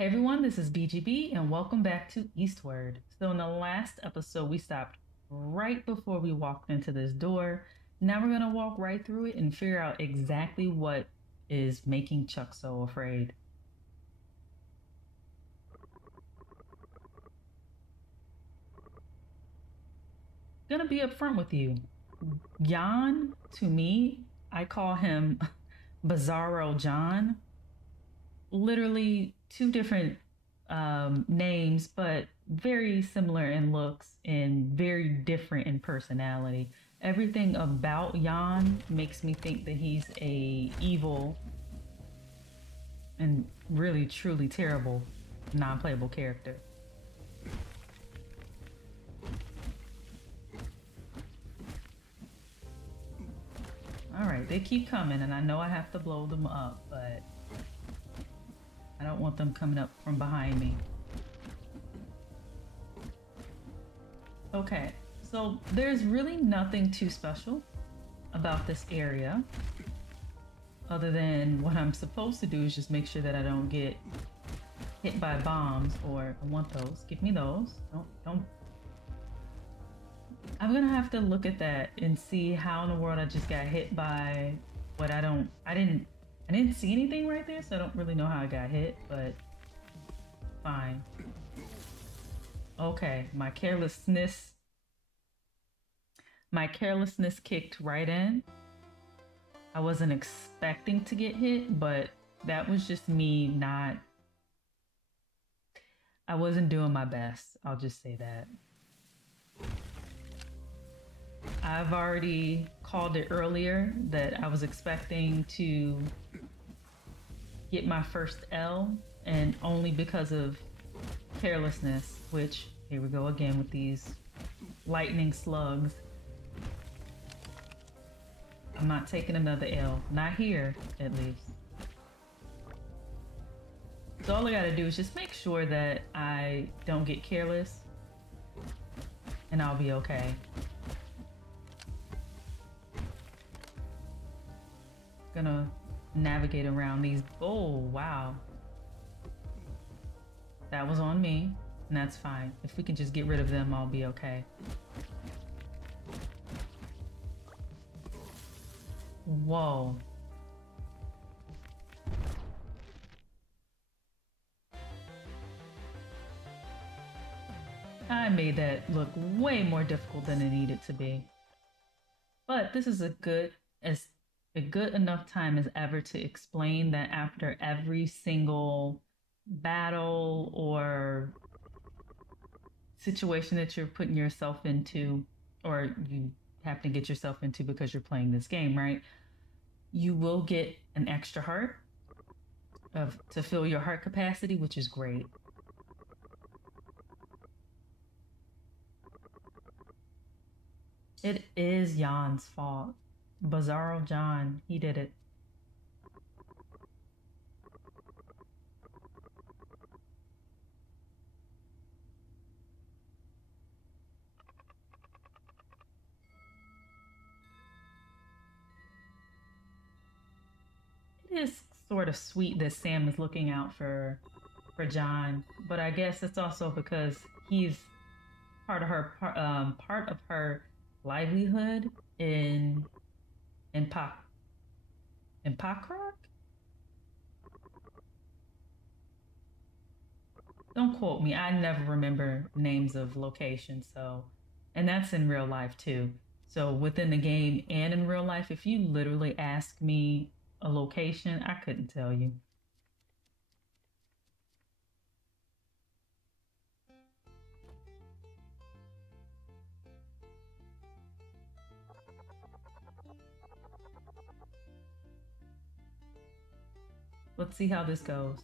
Hey everyone, this is BGB and welcome back to Eastward. So in the last episode, we stopped right before we walked into this door. Now we're gonna walk right through it and figure out exactly what is making Chuck so afraid. Gonna be upfront with you. Jan, to me, I call him Bizarro John. Literally two different names, but very similar in looks and very different in personality. Everything about Jan makes me think that he's a evil and really truly terrible non-playable character. All right, they keep coming, and I know I have to blow them up, but I don't want them coming up from behind me. Okay, so there's really nothing too special about this area other than what I'm supposed to do is just make sure that I don't get hit by bombs, or I want those. Give me those. Don't. I'm gonna have to look at that and see how in the world I just got hit by what I didn't see anything right there, so I don't really know how I got hit, but fine. Okay, my carelessness kicked right in. I wasn't expecting to get hit, but that was just me not, I wasn't doing my best. I'll just say that. I've already called it earlier that I was expecting to get my first L, and only because of carelessness, which, here we go again with these lightning slugs. I'm not taking another L. Not here, at least. So all I gotta do is just make sure that I don't get careless, and I'll be okay. Gonna navigate around these. Oh, wow. That was on me, and that's fine. If we can just get rid of them, I'll be okay. Whoa. I made that look way more difficult than it needed to be. But this is as a good enough time as ever to explain that after every single battle or situation that you're putting yourself into, or you have to get yourself into because you're playing this game, right? You will get an extra heart to fill your heart capacity, which is great. It is Jan's fault. Bizarro John, he did it. It is sort of sweet that Sam is looking out for John, but I guess it's also because he's part of her livelihood in Pakrak. Don't quote me. I never remember names of locations, so and that's in real life too. So within the game and in real life, if you literally ask me a location, I couldn't tell you. Let's see how this goes.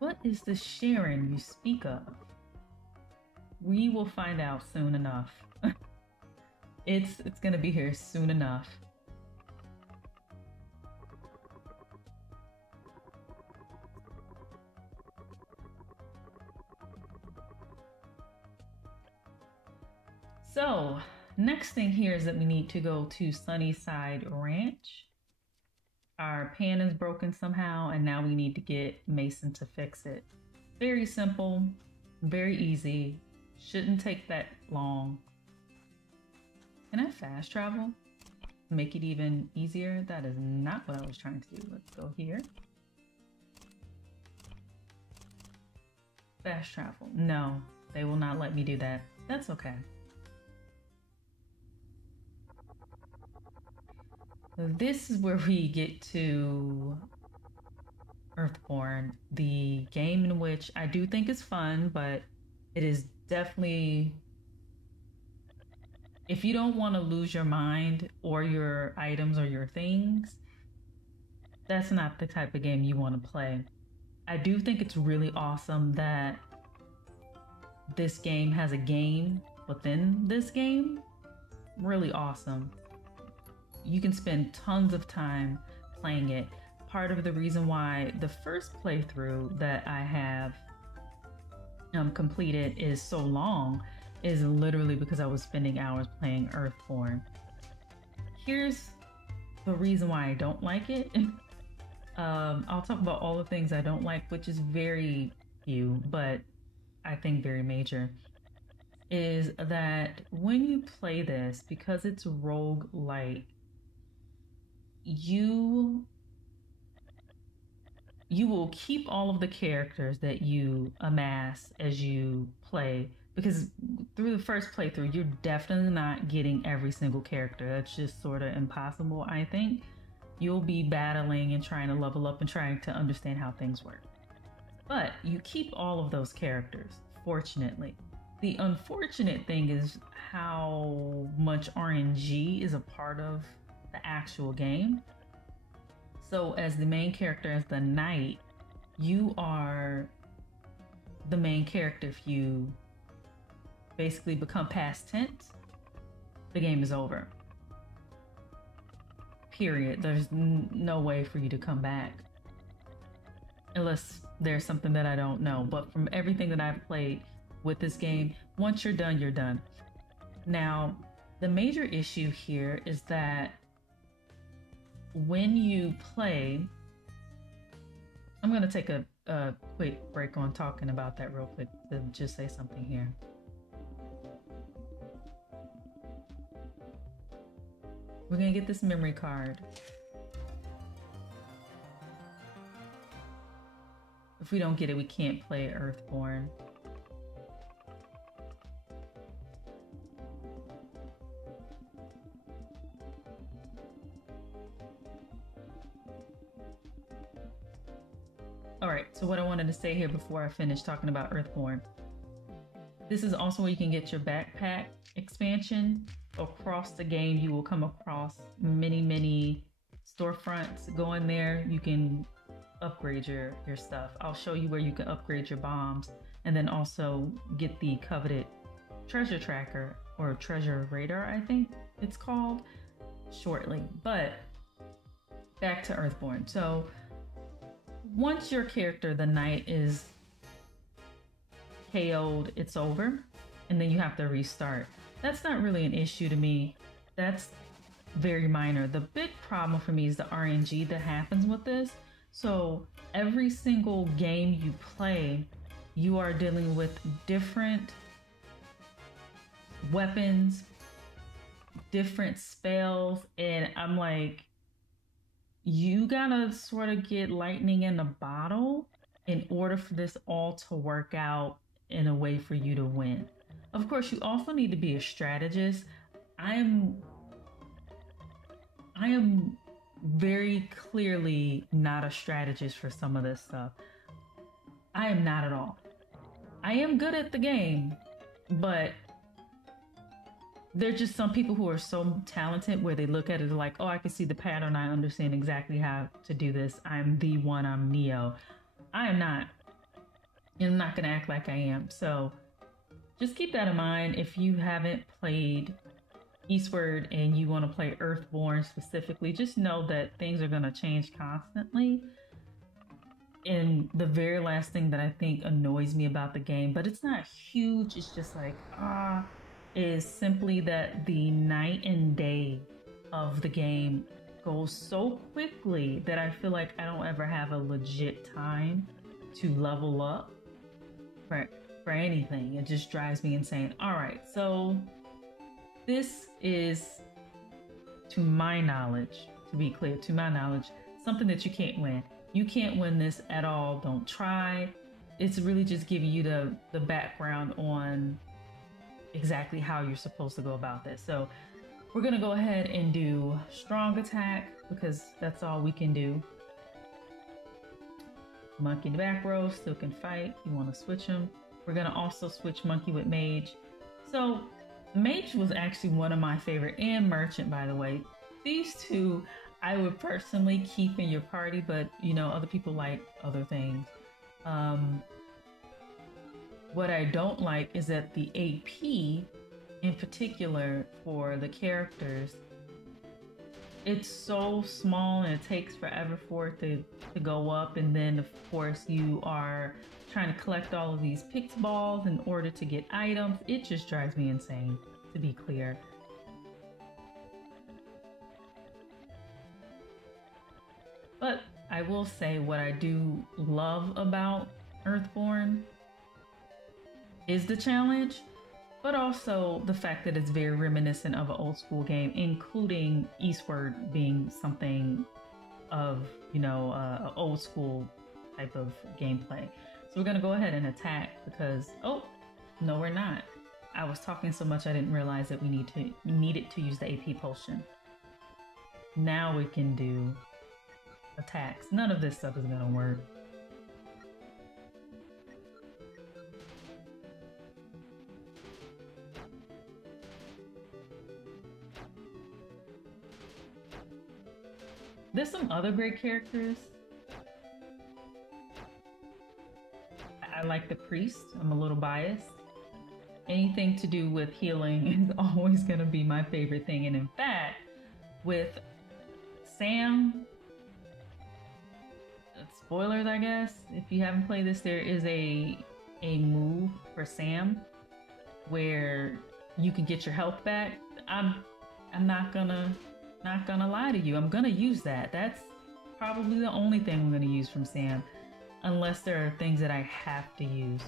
What is the Sharon you speak of? We will find out soon enough. It's gonna be here soon enough. So, next thing here is that we need to go to Sunnyside Ranch. Our pan is broken somehow, and now we need to get Mason to fix it. Very simple, very easy, shouldn't take that long. Can I fast travel? Make it even easier? That is not what I was trying to do. Let's go here. Fast travel. No, they will not let me do that. That's okay. This is where we get to Earthborn, the game in which I do think is fun, but it is definitely, if you don't want to lose your mind or your items or your things, that's not the type of game you want to play. I do think it's really awesome that this game has a game within this game. Really awesome. You can spend tons of time playing it. Part of the reason why the first playthrough that I have completed is so long is literally because I was spending hours playing Earthborn. Here's the reason why I don't like it. I'll talk about all the things I don't like, which is very few, but I think very major, is that when you play this, because it's roguelike, you will keep all of the characters that you amass as you play, because through the first playthrough you're definitely not getting every single character. That's just sort of impossible. I think you'll be battling and trying to level up and trying to understand how things work, but you keep all of those characters, fortunately. The unfortunate thing is how much RNG is a part of the actual game. So as the main character, as the knight, you are the main character. If you basically become past tense, the game is over. Period. There's no way for you to come back. Unless there's something that I don't know. But from everything that I've played with this game, once you're done, you're done. Now, the major issue here is that when you play, I'm going to take a quick break on talking about that real quick to just say something here. We're going to get this memory card. If we don't get it, we can't play Earthborn. Alright, so what I wanted to say here before I finish talking about Earthborn. This is also where you can get your backpack expansion. across the game, you will come across many storefronts. Go in there, you can upgrade your stuff. I'll show you where you can upgrade your bombs and then also get the coveted treasure tracker or treasure radar, I think it's called, shortly. But back to Earthborn. So once your character, the knight, is KO'd, it's over, and then you have to restart. That's not really an issue to me. That's very minor. The big problem for me is the RNG that happens with this. So every single game you play, you are dealing with different weapons, different spells, and I'm like, you gotta sort of get lightning in a bottle in order for this all to work out in a way for you to win. Of course, you also need to be a strategist. I am very clearly not a strategist for some of this stuff. I am not at all. I am good at the game, but there's just some people who are so talented where they look at it like, oh, I can see the pattern. I understand exactly how to do this. I'm the one. I'm Neo. I am not. I'm not going to act like I am. So just keep that in mind. If you haven't played Eastward and you want to play Earthborn specifically, just know that things are going to change constantly. And the very last thing that I think annoys me about the game, but it's not huge, it's just like, is simply that the night and day of the game goes so quickly that I feel like I don't ever have a legit time to level up for anything. It just drives me insane. All right, so this is, to my knowledge, to be clear, to my knowledge, something that you can't win. You can't win this at all. Don't try. It's really just giving you the background on exactly how you're supposed to go about this. So we're gonna go ahead and do strong attack because that's all we can do. Monkey in the back row still can fight. You want to switch him. We're gonna also switch monkey with mage. So mage was actually one of my favorite, and merchant, by the way. These two I would personally keep in your party, but you know, other people like other things. What I don't like is that the AP, in particular for the characters, it's so small and it takes forever for it to go up. And then, of course, you are trying to collect all of these pix balls in order to get items. It just drives me insane, to be clear. But I will say what I do love about Earthborn is the challenge, but also the fact that it's very reminiscent of an old school game, including Eastward being something of, you know, an old school type of gameplay. So we're gonna go ahead and attack because, oh, no, we're not. I was talking so much I didn't realize that we needed to use the AP potion. Now we can do attacks. None of this stuff is gonna work. There's some other great characters. I like the priest. I'm a little biased. Anything to do with healing is always going to be my favorite thing. And in fact, with Sam, spoilers, I guess, if you haven't played this, there is a move for Sam where you can get your health back. I'm not gonna lie to you. I'm gonna use that. That's probably the only thing I'm gonna use from Sam, unless there are things that I have to use.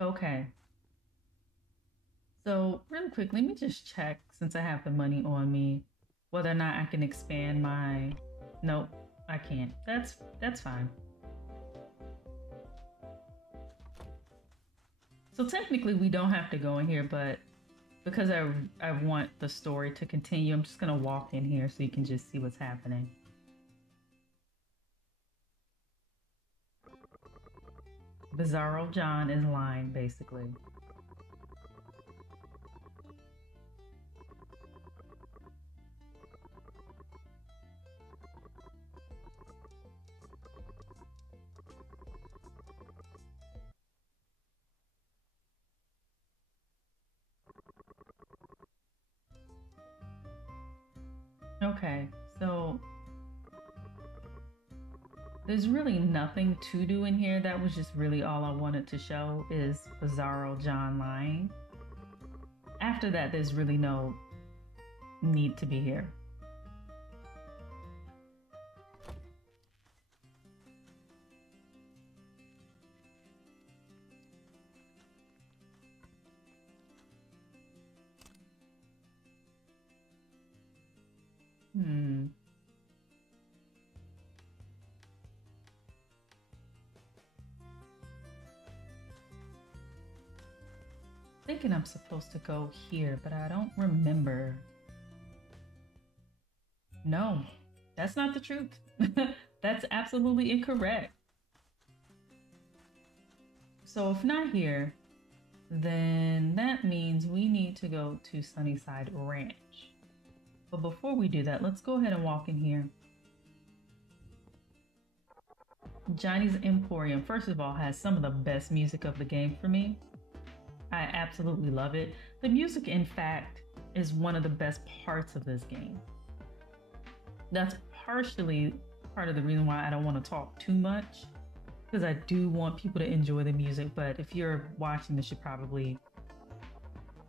Okay. So, really quick, let me just check since I have the money on me whether or not I can expand my. Nope, I can't. That's fine. So technically, we don't have to go in here, but because I want the story to continue, I'm just gonna walk in here so you can just see what's happening. Bizarro John is lying, basically. Okay, so there's really nothing to do in here. That was just really all I wanted to show is Bizarro John lying. After that, there's really no need to be here. Hmm. Thinking I'm supposed to go here, but I don't remember. No, that's not the truth. That's absolutely incorrect. So if not here, then that means we need to go to Sunnyside Ranch. But before we do that, let's go ahead and walk in here. Johnny's Emporium, first of all, has some of the best music of the game for me. I absolutely love it. The music, in fact, is one of the best parts of this game. That's partially part of the reason why I don't want to talk too much, because I do want people to enjoy the music. But if you're watching this, you're probably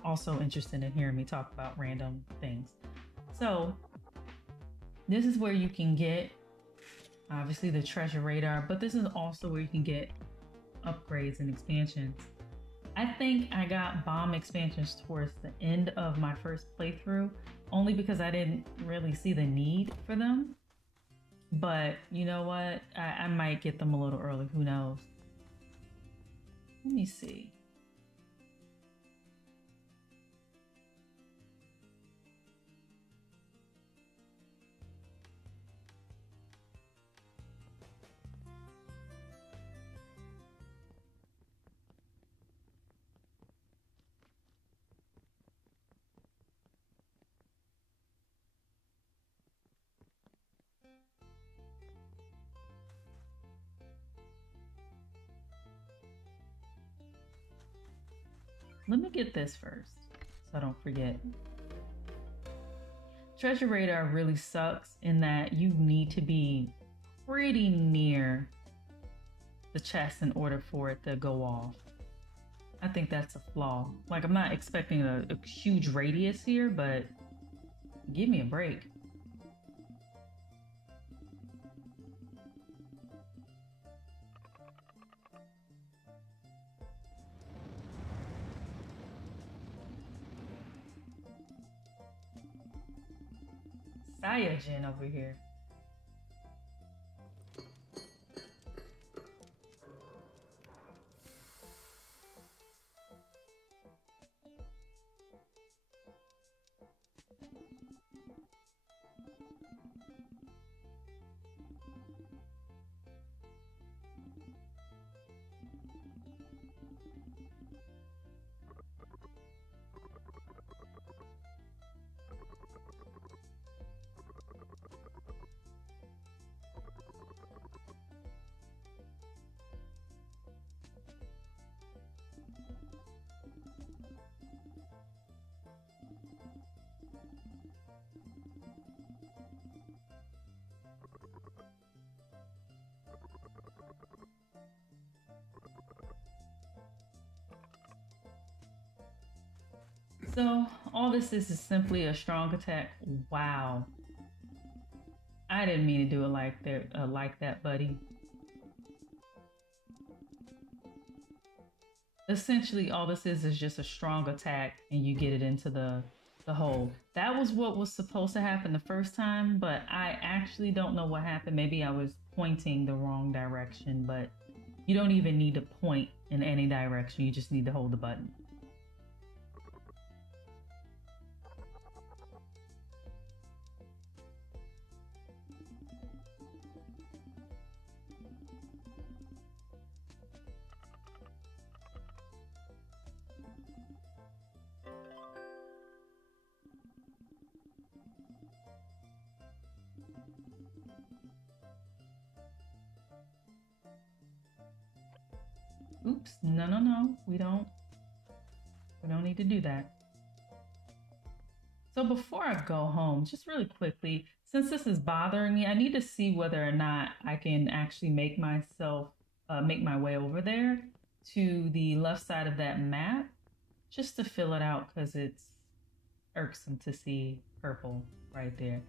also interested in hearing me talk about random things. So, this is where you can get obviously the treasure radar, but this is also where you can get upgrades and expansions. I think I got bomb expansions towards the end of my first playthrough, only because I didn't really see the need for them. But you know what? I might get them a little early. Who knows? Let me see. Let me get this first so I don't forget. Treasure radar really sucks in that you need to be pretty near the chest in order for it to go off. I think that's a flaw. Like, I'm not expecting a huge radius here, but give me a break. Cyanogen over here. So all this is simply a strong attack. Wow. I didn't mean to do it like that, buddy. Essentially, all this is just a strong attack, and you get it into the hole. That was what was supposed to happen the first time, but I actually don't know what happened. Maybe I was pointing the wrong direction, but you don't even need to point in any direction. You just need to hold the button. Oops, no, no, no. We don't need to do that. So before I go home, just really quickly, since this is bothering me, I need to see whether or not I can actually make my way over there to the left side of that map, just to fill it out because it's irksome to see purple right there.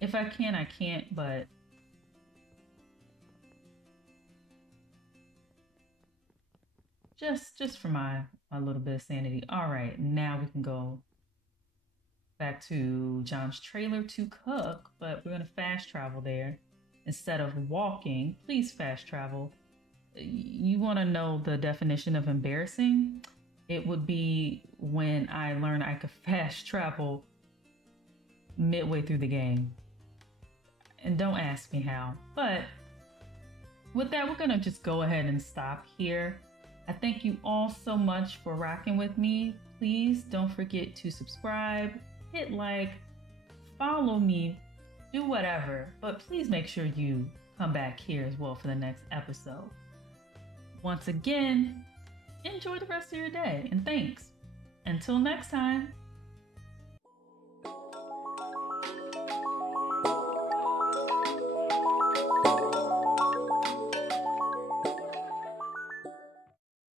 If I can, I can't, but just for my little bit of sanity. All right, now we can go back to John's trailer to cook, but we're gonna fast travel there instead of walking. Please fast travel. You want to know the definition of embarrassing? It would be when I learned I could fast travel midway through the game. And don't ask me how. But with that, we're gonna just go ahead and stop here. I thank you all so much for rocking with me. Please don't forget to subscribe, hit like, follow me, do whatever, but please make sure you come back here as well for the next episode. Once again, enjoy the rest of your day and thanks. Until next time.